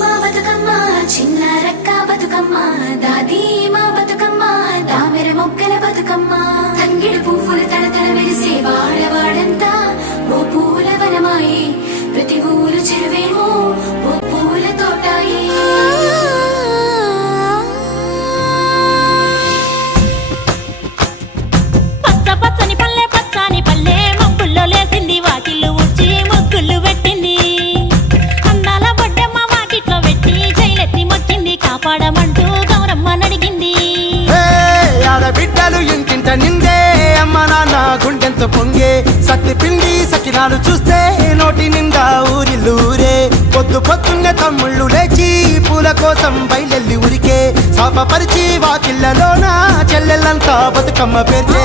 మా బతుకమ్మ చిన్న రక్క బతుకమ్మ దాది మా బతుకమ్మ దామెర మొగ్గల బతుకమ్మ తంగిడు పువ్వులు తడతడ మెరిసే వాడవాడంతా ఓ పూల వనమాయే ప్రతి ఊరు చెరువేమో ఓ పూల తోటాయే పచ్చ పచ్చని పల్లె పచ్చని పల్లె మబ్బుల్లో లేసింది వాకిళ్ళు ఊడ్చి ముగ్గులు పెట్టింది అందాల బొడ్డమ్మ వాకిట్లో పెట్టి జైలెత్తి మొక్కింది కాపాడమంటూ గౌరమ్మ నడిగింది ఆడబిడ్డలు ఇంటింట నిందే అమ్మ నాన్న గుండెంత పొంగే సత్తి పిండి సకినాలు చూస్తే నోటి నిండా ఊరిల్లూరే పొద్దు పొద్దున్నే తమ్ముళ్ళు లేచి పూల కోసం బయలెల్లి ఉరికే శాపపరిచి వాకిళ్ళలోన చెల్లెళ్ళంతా బతుకమ్మ పేర్చే